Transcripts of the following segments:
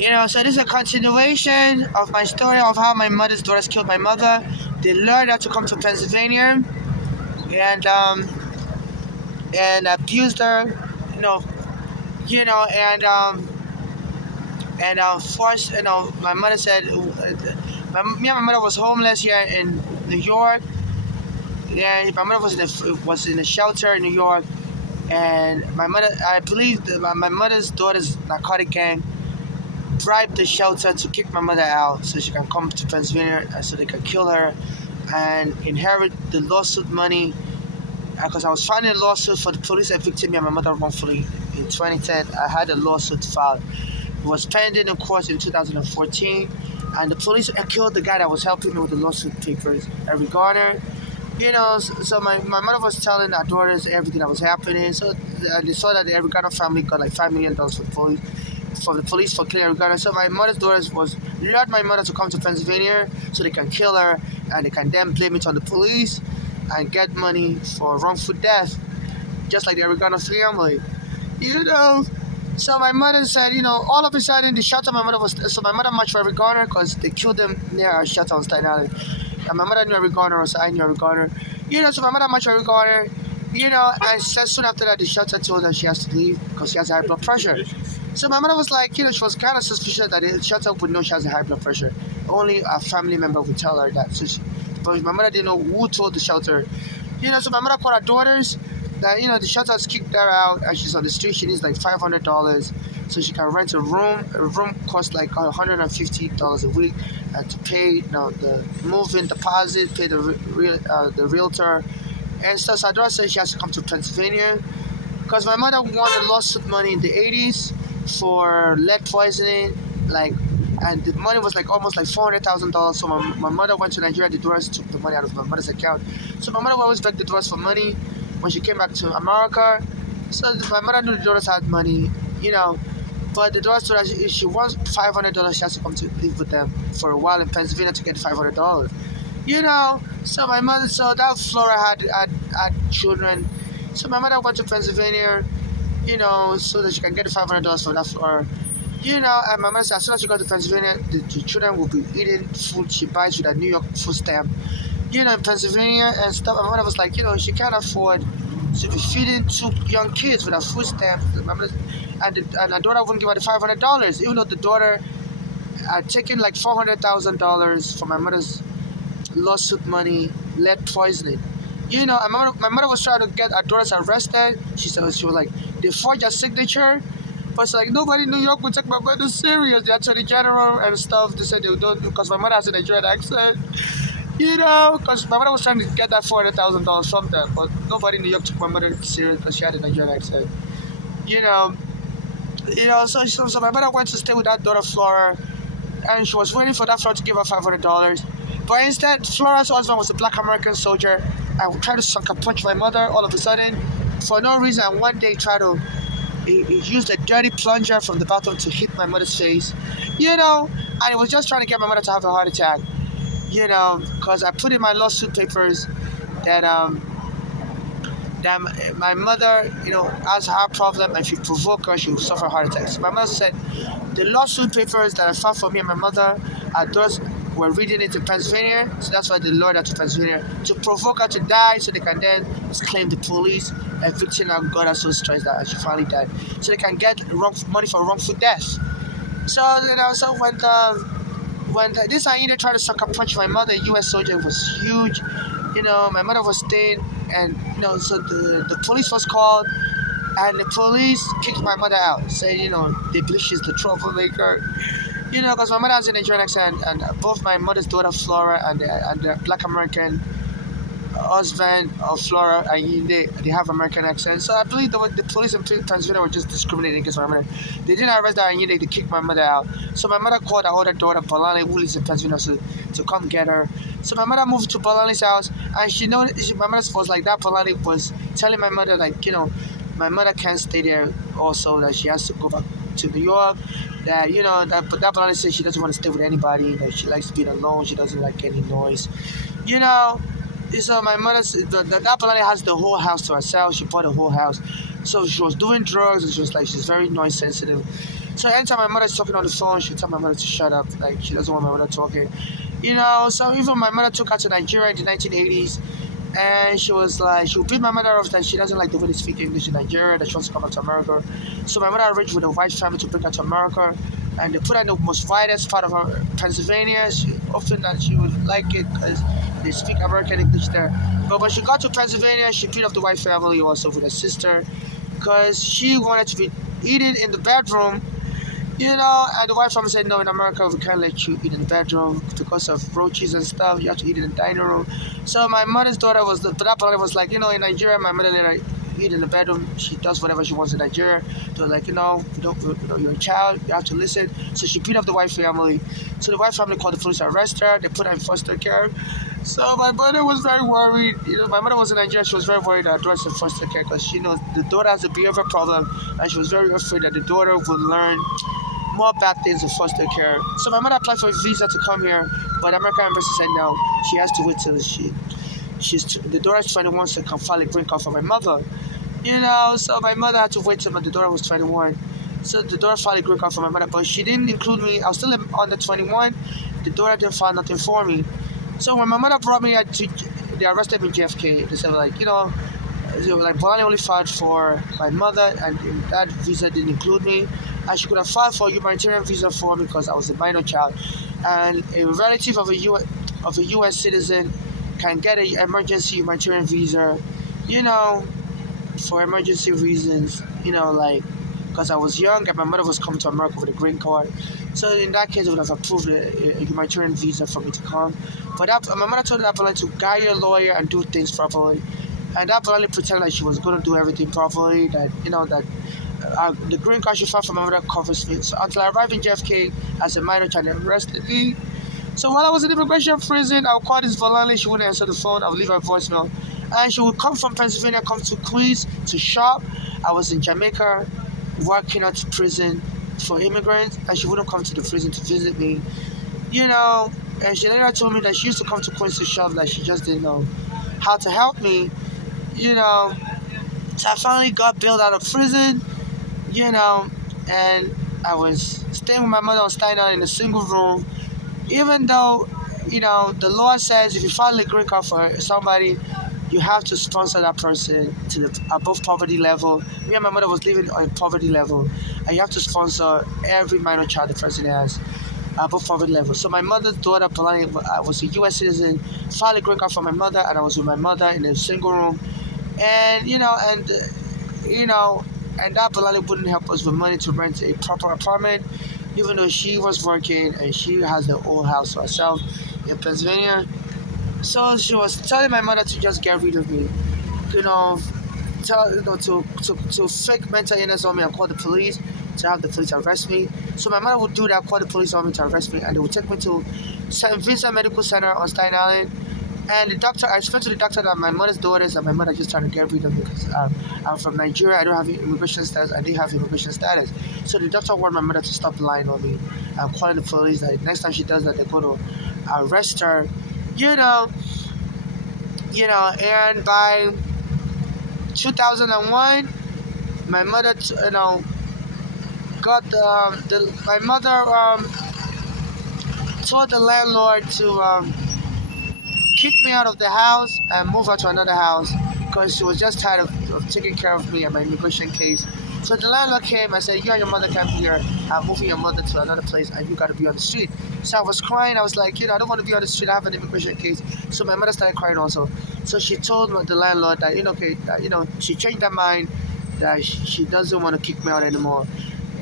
So this is a continuation of my story of how my mother's daughters killed my mother. They lured her to come to Pennsylvania and abused her, you know, you know, forced. My mother said, me and my mother was homeless here in New York. Yeah, my mother was in a shelter in New York, and I believe that my mother's daughter's narcotic gang bribed the shelter to kick my mother out so she can come to Pennsylvania and so they can kill her and inherit the lawsuit money. Because I was filing a lawsuit for the police evicting me and my mother wrongfully in 2010. I had a lawsuit filed. It was pending in court in 2014, and the police killed the guy that was helping me with the lawsuit papers, Eric Garner. So my mother was telling our daughters everything that was happening. So they saw that the Eric Garner family got like $5 million for the police for killing Eric Garner. So my mother's daughters lured my mother to come to Pennsylvania so they can kill her and they can then blame it on the police and get money for wrongful death, just like the Eric Garner family. So my mother said, all of a sudden the shelter my mother marched for Eric Garner because they killed him near our shelter on Staten Island. And my mother knew Eric Garner, so I knew Eric Garner. So my mother marched for Eric Garner, and soon after that the shelter told her she has to leave because she has high blood pressure. So my mother was like, she was kind of suspicious that the shelter would know she has a high blood pressure. Only a family member would tell her that. But my mother didn't know who told the shelter. So my mother called her daughters that, the shelter's kicked her out and she's on the street. She needs like $500 so she can rent a room. A room costs like $150 a week to pay the moving deposit, pay the realtor. And so our daughter said she has to come to Pennsylvania because my mother won a lawsuit money in the 80s for lead poisoning, and the money was almost $400,000. So my mother went to Nigeria. The daughters took the money out of my mother's account. So my mother always begged the daughters for money when she came back to America. So my mother knew the daughters had money, but the daughters told her if she wants $500, she has to come to live with them for a while in Pennsylvania to get $500. So my mother, so that Flora had children. So my mother went to Pennsylvania, so that she can get the $500 for that Flora. And my mother said as soon as she got to Pennsylvania, the children will be eating food she buys with a New York food stamp. In Pennsylvania and stuff. My mother was like, she can't afford to be feeding two young kids with a food stamp. And the daughter wouldn't give her the $500, even though the daughter had taken like $400,000 from my mother's lawsuit money, lead poisoning. My mother was trying to get our daughters arrested. She was like, they forged a signature. But it's like nobody in New York would take my mother serious. The attorney general and stuff, they said they don't because my mother has a Nigerian accent. Because my mother was trying to get that $400,000 from them, but nobody in New York took my mother serious because she had a Nigerian accent. So my mother went to stay with that daughter Flora, and she was waiting for that Flora to give her $500. But instead, Flora's husband was a Black American soldier and tried to sucker punch my mother all of a sudden for no reason. And one day, he used a dirty plunger from the bathroom to hit my mother's face, and he was just trying to get my mother to have a heart attack, because I put in my lawsuit papers that my mother, has a heart problem, and if you provoke her, she will suffer a heart attack. So my mother said the lawsuit papers that I filed for me and my mother, those were reading it in Pennsylvania, so that's why they lured her to Pennsylvania to provoke her to die, so they can then claim the police evicting her got her so stressed that she finally died, so they can get money for wrongful death. So when this hyena tried to sucker punch my mother, U.S. soldier was huge. My mother was staying, and so the police was called, and the police kicked my mother out, saying they believe she's the troublemaker. Because my mother has a Nigerian accent, and both my mother's daughter Flora and the Black American husband of Flora and they have American accents. So I believe the police in Pennsylvania were just discriminating against my mother. They didn't arrest her and they kicked my mother out. So my mother called her older daughter Balani, who lives in Pennsylvania, to come get her. So my mother moved to Balani's house, and my mother was like that. Balani was telling my mother my mother can't stay there. Also that she has to go back to New York. That that Balani says she doesn't want to stay with anybody. That she likes being alone. She doesn't like any noise. So my mother, that Balani has the whole house to herself. She bought the whole house. So she was doing drugs, and she's very noise sensitive. So anytime my mother's talking on the phone, she tell my mother to shut up. Like she doesn't want my mother talking. You know, so even my mother took her to Nigeria in the 1980s, and she was like, she would beat my mother off that she doesn't like the way they speak English in Nigeria, that she wants to come back to America. So my mother arranged with a white family to bring her to America, and they put her in the most widest part of her Pennsylvania. She often that she would like it because they speak American English there. But when she got to Pennsylvania, she beat up the white family also with her sister, because she wanted to be eating in the bedroom, you know, and the wife family said, no, in America, we can't let you eat in the bedroom because of roaches and stuff. You have to eat in the dining room. So my mother's daughter but that brother was like, you know, in Nigeria, my mother let her eat in the bedroom. She does whatever she wants in Nigeria. So like, you're a child, you have to listen. So she beat up the white family. So the white family called the police to arrest her. They put her in foster care. So my mother was very worried. You know, my mother was in Nigeria. She was very worried that her daughter's in foster care because she knows the daughter has a behavior problem, and she was very afraid that the daughter would learn more bad things in foster care. So my mother applied for a visa to come here, but American embassy said no. She has to wait till the daughter's 21 so can file a green card for my mother. You know, so my mother had to wait till the daughter was 21. So the daughter filed a green card for my mother, but she didn't include me. I was still under 21. The daughter didn't file nothing for me. So when my mother brought me they arrested me in JFK. They said like, you know, they were like, Bonnie only filed for my mother, and that visa didn't include me. And she could have filed for a humanitarian visa for me because I was a minor child. And a relative of a U.S. citizen can get an emergency humanitarian visa, you know, for emergency reasons, you know, like because I was young and my mother was coming to America with a green card. So in that case, it would have approved a humanitarian visa for me to come. But my mother told that Apollo to guide a lawyer and do things properly. And that Apollo pretended like she was going to do everything properly, that, you know, that the green card she filed for my mother covers me. So until I arrived in JFK as a minor child, they arrested me. So while I was in immigration prison, I would call this Volani, she wouldn't answer the phone, I would leave her voicemail. And she would come from Pennsylvania, come to Queens to shop. I was in Jamaica working at prison for immigrants, and she wouldn't come to the prison to visit me. You know, and she later told me that she used to come to Queens to shop, that she just didn't know how to help me, you know. So I finally got bailed out of prison, you know, and I was staying with my mother on Staten Island in a single room, even though, you know, the law says if you file a green card for somebody, you have to sponsor that person to the above poverty level. Me and my mother was living on poverty level, and you have to sponsor every minor child the person has above poverty level. So my mother's daughter, Polani, was a U.S. citizen, filed a green card for my mother, and I was with my mother in a single room, and you know, and that Polani wouldn't help us with money to rent a proper apartment, even though she was working and she has the old house herself in Pennsylvania. So she was telling my mother to just get rid of me, you know, to fake mental illness on me and call the police to have the police arrest me. So my mother would do that, call the police on me to arrest me, and they would take me to St. Vincent Medical Center on Staten Island. And the doctor, I explained to the doctor that my mother's daughters and my mother just trying to get rid of me because I'm from Nigeria. I don't have immigration status. I didn't have immigration status. So the doctor warned my mother to stop lying on me. I'm calling the police that next time she does that, they're going to arrest her. You know, and by 2001, my mother, got my mother told the landlord to kick me out of the house and move her to another house because she was just tired of taking care of me and my immigration case. So the landlord came and said, you and your mother can't be here. I'm moving your mother to another place and you got to be on the street. So I was crying. I was like, I don't want to be on the street. I have an immigration case. So my mother started crying also. So she told the landlord that, she changed her mind, that she doesn't want to kick me out anymore.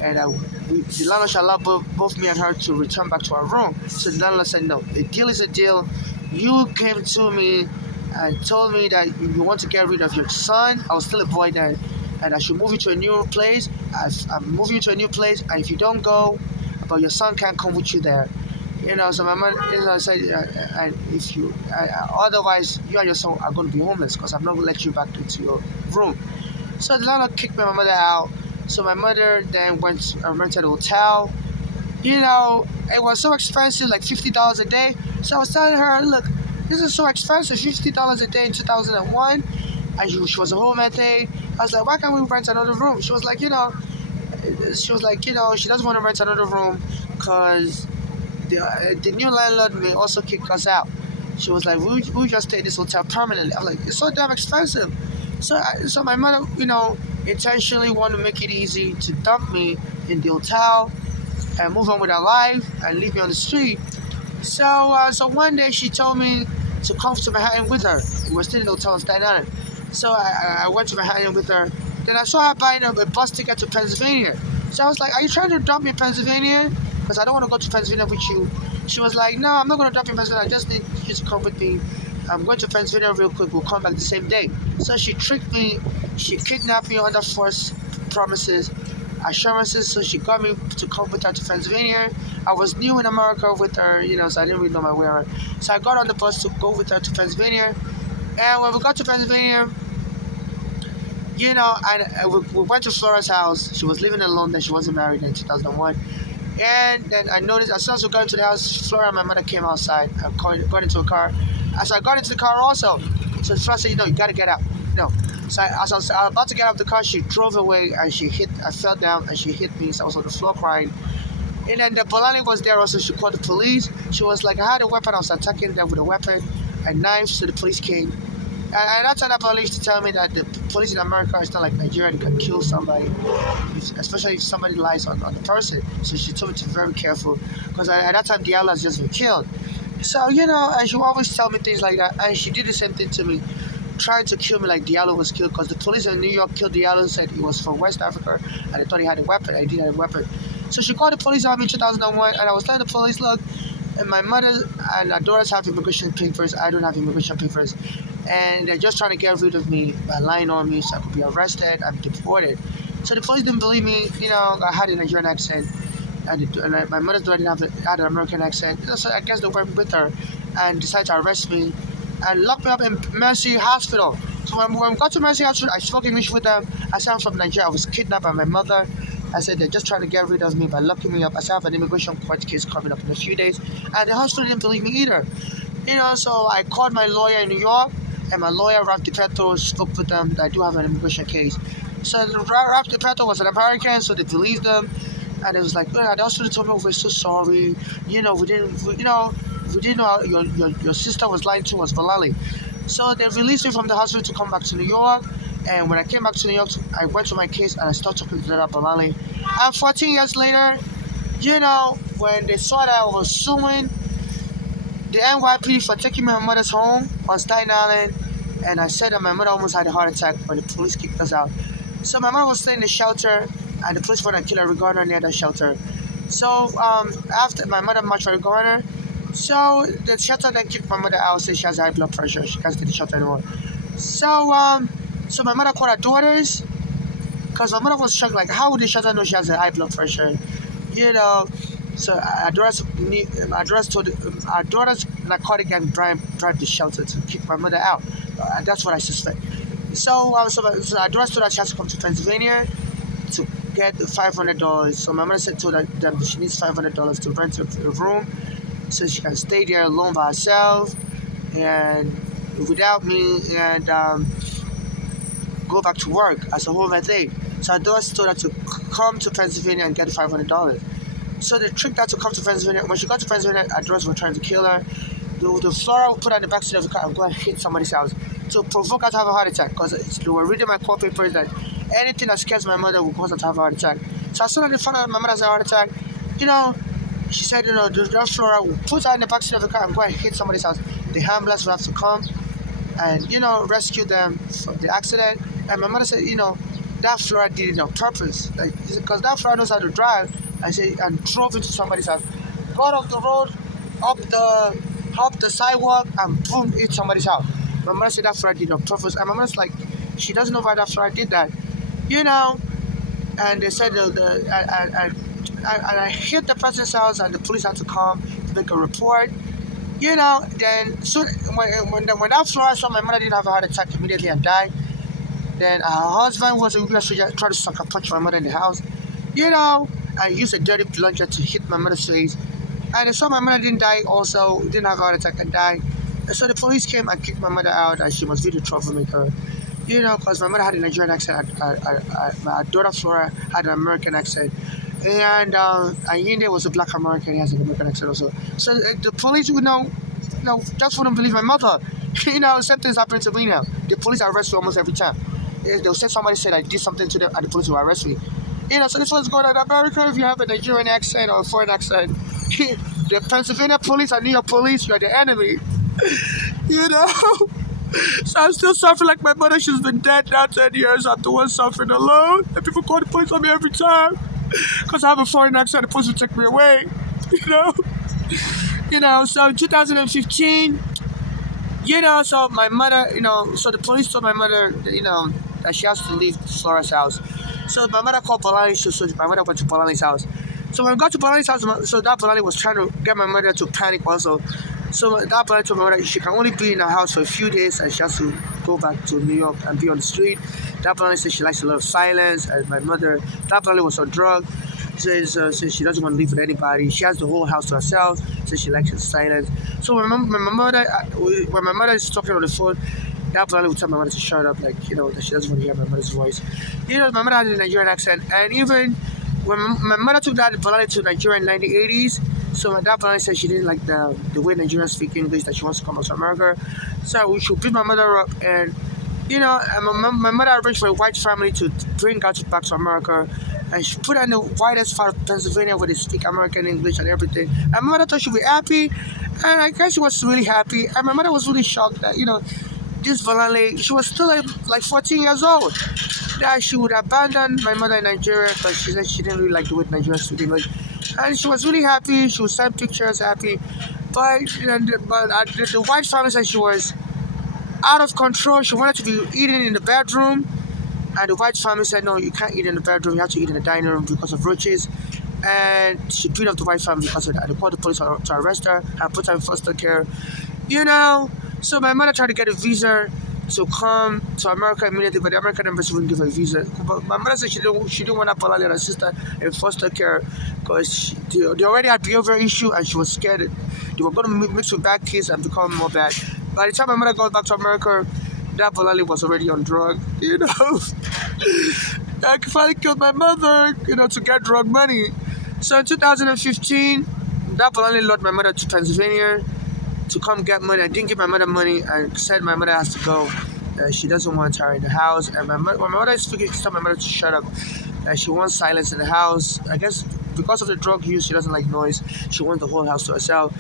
And the landlord shall allow both me and her to return back to our room. So the landlord said, no, a deal is a deal. You came to me and told me that you want to get rid of your son. I was still a boy then. And I should move you to a new place. I'm moving you to a new place. And if you don't go, but your son can't come with you there. So my mother said, and if you, otherwise you and your son are going to be homeless because I'm not going to let you back into your room. So the landlord kicked my mother out. So my mother then went and rented a hotel. It was so expensive, like $50 a day. So I was telling her, look, this is so expensive, $50 a day in 2001. And she was a home that day. I was like, why can't we rent another room? She was like, she was like, she doesn't want to rent another room because the new landlord may also kick us out. She was like, we just stay in this hotel permanently. I'm like, it's so damn expensive. So my mother, intentionally want to make it easy to dump me in the hotel and move on with her life and leave me on the street. So one day she told me to come to Manhattan with her. We were staying in the hotel in Staten Island. So I went to Manhattan with her. Then I saw her buying a bus ticket to Pennsylvania. So I was like, are you trying to dump me in Pennsylvania? Because I don't want to go to Pennsylvania with you. She was like, no, I'm not going to dump you in Pennsylvania. I just need you to come with me. I'm going to Pennsylvania real quick. We'll come back the same day. So she tricked me. She kidnapped me under false promises, assurances. So she got me to come with her to Pennsylvania. I was new in America with her, so I didn't really know my way around. So I got on the bus to go with her to Pennsylvania. And when we got to Pennsylvania, and we went to Flora's house. She was living alone then. She wasn't married in 2001. And then I noticed as soon as we got into the house, Flora and my mother came outside and got into a car. As I got into the car also, so Flora said, you got to get out. No. So as I was about to get out of the car, she drove away and I fell down and she hit me. So I was on the floor crying. And then the Bolani was there also. She called the police. She was like, I had a weapon. I was attacking them with a weapon and knives. So the police came. And that's how the police to tell me that the police in America is not like Nigeria. They can kill somebody, especially if somebody lies on the person. So she told me to be very careful because at that time Diallo has just been killed. So and she would always tell me things like that. And she did the same thing to me, trying to kill me like Diallo was killed because the police in New York killed Diallo, said he was from West Africa and they thought he had a weapon. I didn't have a weapon. So she called the police on me in 2001, and I was telling the police, look, and my mother and her daughters have immigration papers. I don't have immigration papers. And they're just trying to get rid of me by lying on me so I could be arrested and deported. So the police didn't believe me. I had a Nigerian accent. And my mother's daughter had an American accent. So I guess they went with her and decided to arrest me and lock me up in Mercy Hospital. So when we got to Mercy Hospital, I spoke English with them. I said I'm from Nigeria. I was kidnapped by my mother. I said they're just trying to get rid of me by locking me up. I said I have an immigration court case coming up in a few days. And the hospital didn't believe me either. So I called my lawyer in New York. And my lawyer, Ralph DiPetro, spoke with them that I do have an immigration case. So Ralph DiPetro was an American, so they believed them. And it was like, the hospital told me, we're so sorry. We didn't know your sister was lying to us, Valali. So they released me from the hospital to come back to New York. And when I came back to New York, I went to my case and I started talking to Dada Valali. And 14 years later, when they saw that I was suing the NYPD for taking my mother's home on Staten Island, and I said that my mother almost had a heart attack when the police kicked us out. So my mother was staying in the shelter, and the police found a killer Garner near the shelter. So after my mother marched for Garner, so the shelter then kicked my mother out, said she has high blood pressure, she can't stay in the shelter anymore. So my mother called her daughters, because my mother was shocked, like, how would the shelter know she has a high blood pressure? So our daughters told our daughters narcotic gang drive the shelter to kick my mother out. That's what I suspect. So our daughters told her she has to come to Pennsylvania to get the $500. So my mother told her that she needs $500 to rent a room so she can stay there alone by herself and without me and go back to work as a whole day. So our daughters told her to come to Pennsylvania and get $500. So they tricked her to come to Pennsylvania. When she got to Pennsylvania, our daughters were trying to kill her. The Flora would put her in the backseat of the car and go and hit somebody's house to provoke her to have a heart attack, because they were reading my court papers that anything that scares my mother will cause her to have a heart attack. So as soon as they found out my mother has a heart attack, she said, the Flora will put her in the backseat of the car and go and hit somebody's house. The ambulance will have to come and, rescue them from the accident. And my mother said, that Flora did it on purpose. Because that Flora knows how to drive. And drove into somebody's house, got off the road, up the sidewalk, and boom, hit somebody's house. My mother said that Flora did it on purpose. And my mother's like, she doesn't know why that Flora did that, And they said and I hit the person's house, and the police had to come to make a report. Then soon when that Flora saw my mother didn't have a heart attack immediately and died, then her husband was a US soldier, tried to sucker punch my mother in the house. I used a dirty plunger to hit my mother's face. And I saw my mother didn't die also, didn't have a heart attack and died. And so the police came and kicked my mother out, and she must be the troublemaker. Because my mother had a Nigerian accent, my daughter Flora had an American accent, and Ayinde was a black American. He has an American accent also. So the police would know, just wouldn't believe my mother. Same things happen to me now. The police arrest me almost every time. They'll say somebody said I did something to them, and the police will arrest me. So this was going on in America. If you have a Nigerian accent or a foreign accent, the Pennsylvania police and New York police, you're the enemy. you know. So I'm still suffering like my mother. She's been dead now 10 years. I'm the one suffering alone. And people call the police on me every time. Because I have a foreign accent, the police will take me away. You know? So in 2015, so my mother, so the police told my mother, that she has to leave Flora's house. So my mother called Polani, so my mother went to Polani's house. So when we got to Polani's house, so that Polani was trying to get my mother to panic also. So that Polani told my mother she can only be in her house for a few days and she has to go back to New York and be on the street. That Polani said she likes a lot of silence, and my mother, that Polani was on drugs. Says she doesn't want to live with anybody. She has the whole house to herself. Says she likes the silence. So when my mother is talking on the phone, that Polani would tell my mother to shut up, that she doesn't want to hear my mother's voice. My mother had a Nigerian accent, and even when my mother took that Polani to Nigeria in 1980s, so my dad Polani said she didn't like the way Nigerians speak English, that she wants to come out to America. So we should beat my mother up, and my mother arranged for a white family to bring her back to America, and she put her in the whitest part of Pennsylvania where they speak American English and everything. And my mother thought she'd be happy, and I guess she was really happy. And my mother was really shocked that this Volale, she was still like 14 years old, that she would abandon my mother in Nigeria because she said she didn't really like the way Nigerians speak English. And she was really happy. She would send pictures happy, but the white family said she was out of control. She wanted to be eating in the bedroom, and the white family said, no, you can't eat in the bedroom, you have to eat in the dining room because of roaches. And she beat up the white family because of that. They called the police to arrest her and put her in foster care. So my mother tried to get a visa to come to America immediately, but the American embassy wouldn't give her a visa. But my mother said she didn't want to Polani and her sister in foster care because they already had behavioral issue, and she was scared they were going to mix with bad kids and become more bad. By the time my mother got back to America, that Polani was already on drugs. I finally killed my mother, to get drug money. So in 2015, that Polani lured my mother to Pennsylvania to come get money. I didn't give my mother money and said my mother has to go. She doesn't want her in the house. And when my mother is speaking, she told my mother to shut up. She wants silence in the house. I guess because of the drug use, she doesn't like noise. She wants the whole house to herself.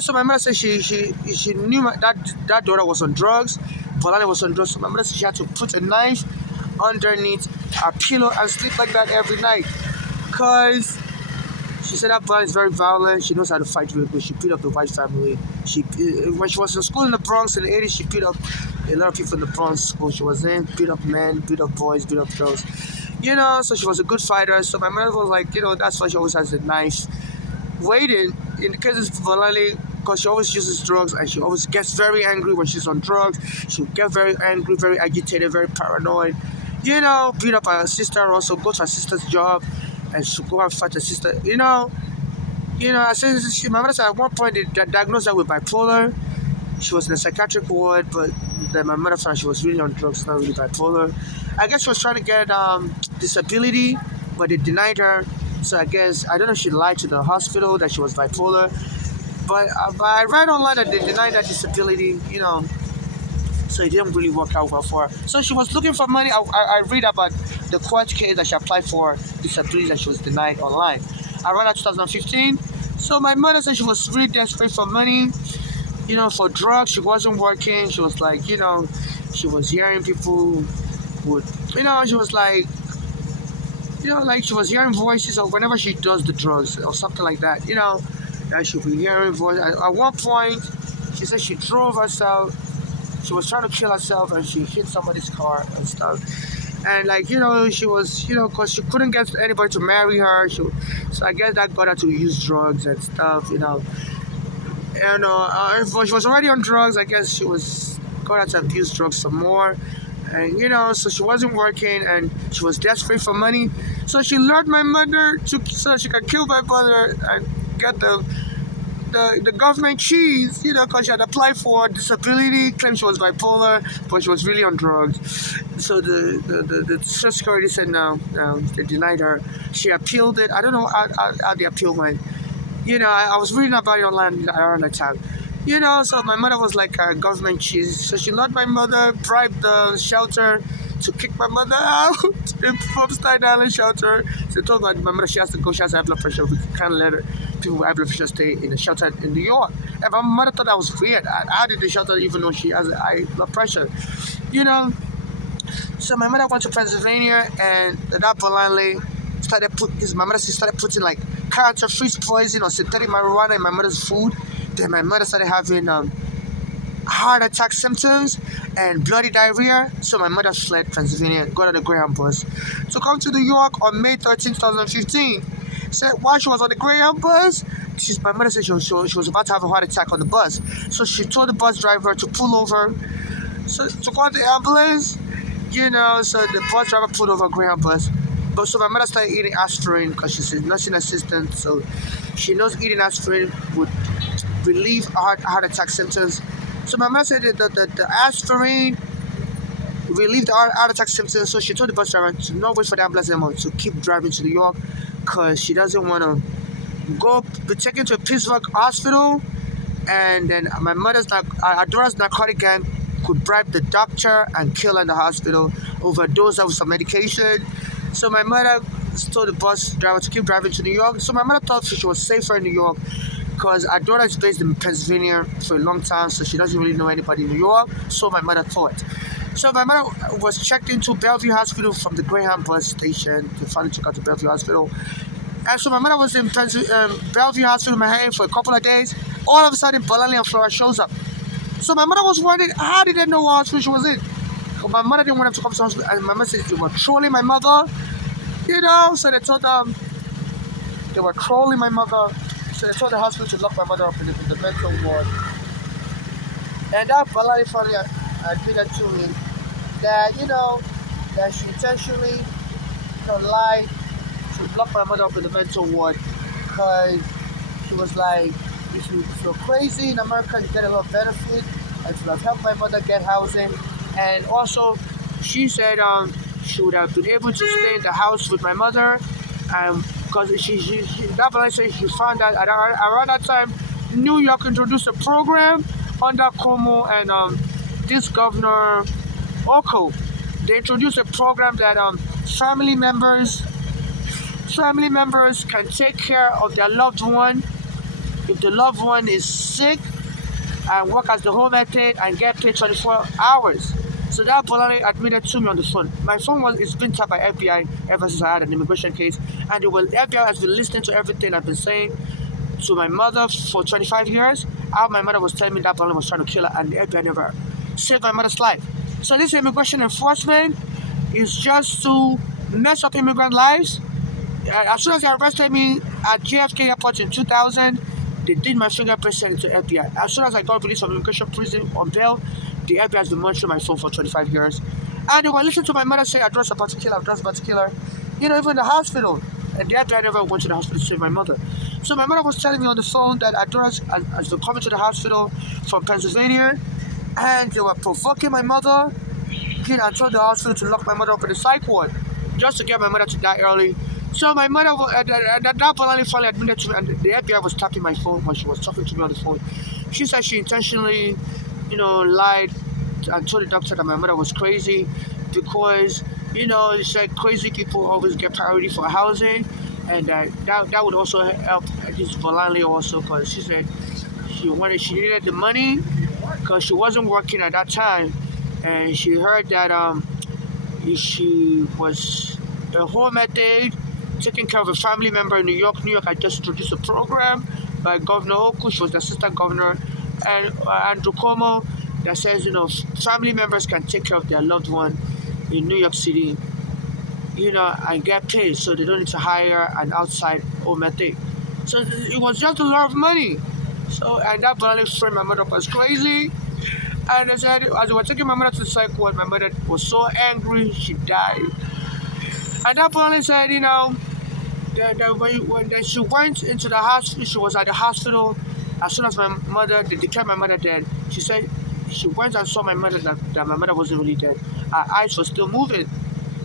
So my mother said she knew that daughter was on drugs. Polani was on drugs. So my mother said she had to put a knife underneath her pillow and sleep like that every night. Because she said that Polani is very violent. She knows how to fight real good. She beat up the white family. When she was in school in the Bronx in the 80s, she beat up a lot of people in the Bronx school she was in. Beat up men, beat up boys, beat up girls. So she was a good fighter. So my mother was like, that's why she always has a knife waiting in the case of Volale, because she always uses drugs and she always gets very angry when she's on drugs. She'll get very angry, very agitated, very paranoid. Beat up her sister, also go to her sister's job and she'll go and fight her sister. I said, my mother said at one point they diagnosed her with bipolar. She was in a psychiatric ward, but then my mother found she was really on drugs, not really bipolar. I guess she was trying to get disability, but they denied her. So I don't know if she lied to the hospital that she was bipolar. But I read online that they denied that disability, so it didn't really work out well for her. So she was looking for money. I read about the court case that she applied for disability that she was denied online. Around that 2015. So my mother said she was really desperate for money, for drugs. She wasn't working. She was like, she was hearing people would, she was like, like she was hearing voices, or whenever she does the drugs or something like that, that she'll be hearing voices. At one point, she said she drove herself. She was trying to kill herself and she hit somebody's car and stuff. And she was, because she couldn't get anybody to marry her. So I guess that got her to use drugs and stuff, if she was already on drugs, I guess she got her to abuse drugs some more. And, so she wasn't working and she was desperate for money. So she lured my mother so she could kill my brother and get the the government cheese, because she had applied for disability, claimed she was bipolar, but she was really on drugs. So the Social Security said no, they denied her. She appealed it. I don't know how the appeal went. I was reading about it online around that time. So my mother was like a government cheese. So she let my mother bribe the shelter to kick my mother out from Staten Island shelter. So told my mother she has to go, she has high blood pressure. We can't let her, people with high blood pressure stay in the shelter in New York. And my mother thought that was weird. How did the shelter even know she has high blood pressure? You know, so my mother went to Pennsylvania and that blindly my mother started putting like character freeze poison or synthetic marijuana in my mother's food. Then my mother started having heart attack symptoms and bloody diarrhea. So my mother fled Pennsylvania, got on the Greyhound bus to come to New York on May 13, 2015. Said while she was on the Greyhound bus, my mother said she was about to have a heart attack on the bus. So she told the bus driver to pull over. So to call the ambulance, so the bus driver pulled over a Greyhound bus. But so my mother started eating aspirin because she's a nursing assistant. So she knows eating aspirin would relieve heart attack symptoms. So my mother said that the aspirin relieved the heart attack symptoms. So she told the bus driver to not wait for the ambulance anymore, to keep driving to New York because she doesn't want to be taken to a Pittsburgh hospital. And then my Adora's narcotic gang could bribe the doctor and kill her in the hospital, overdose her with some medication. So my mother told the bus driver to keep driving to New York. So my mother thought she was safer in New York because Adora is based in Pennsylvania for a long time, so she doesn't really know anybody in New York. So my mother thought. So my mother was checked into Bellevue Hospital from the Greyhound bus station. They finally took her to Bellevue Hospital. And so my mother was in Bellevue Hospital in Manhattan for a couple of days. All of a sudden, Bolali and Flora shows up. So my mother was wondering, how did they know what hospital she was in? But my mother didn't want them to come to the hospital. And my mother said they were trolling my mother. So they told them they were trolling my mother. So they told the hospital to lock my mother up in the mental ward. And that Bolali finally admitted to me that, that she intentionally lied to lock my mother up in the mental ward because she was like, if you're crazy in America, you get a lot of benefit, and she would have helped my mother get housing. And also, she said she would have been able to stay in the house with my mother, because that Bolali said she found out around that time, New York introduced a program under Cuomo and this governor Oko. They introduced a program that family members can take care of their loved one if the loved one is sick and work as the home attendant and get paid 24 hours. So that Bolali admitted to me on the phone. My phone it's been tapped by FBI ever since I had an immigration case, and the FBI has been listening to everything I've been saying to my mother for 25 years. How my mother was telling me that Bolali was trying to kill her, and the FBI never saved my mother's life. So this immigration enforcement is just to mess up immigrant lives. As soon as they arrested me at JFK Airport in 2000, they did my fingerprint sent it to FBI. As soon as I got released from immigration prison on bail, the FBI has been monitoring my phone for 25 years. And they were listening to my mother say, Adora's about to kill her, Adora's about to kill her. Even in the hospital. And the FBI never went to the hospital to save my mother. So my mother was telling me on the phone that Adora's has been coming to the hospital from Pennsylvania, and they were provoking my mother. I told the hospital to lock my mother up in the psych ward just to get my mother to die early. So my mother, that Bolali finally admitted to me, and the FBI was tapping my phone when she was talking to me on the phone. She said she intentionally, lied and told the doctor that my mother was crazy because, she said crazy people always get priority for housing, and that would also help this Bolali also because she said she needed the money because she wasn't working at that time, and she heard that she was a home attendant taking care of a family member in New York. New York had just introduced a program by Governor Oku. She was the assistant governor, and Andrew Cuomo that says, family members can take care of their loved one in New York City, and get paid, so they don't need to hire an outside home attendant. So it was just a lot of money. So, and that Bolali friend, my mother was crazy. And they said, as they were taking my mother to the psych ward, my mother was so angry, she died. And that Bolali said, that when she went into the hospital, she was at the hospital As soon as they declared my mother dead, she said she went and saw my mother that my mother wasn't really dead. Her eyes were still moving.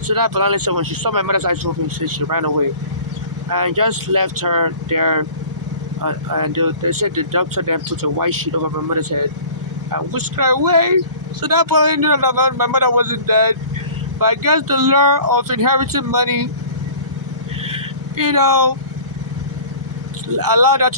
So that Bolale said when she saw my mother's eyes moving, she ran away and just left her there. And they said the doctor then put a white sheet over my mother's head and whisked her away. So that Bolale knew that my mother wasn't dead. But I guess the lure of inheriting money, you know, allowed her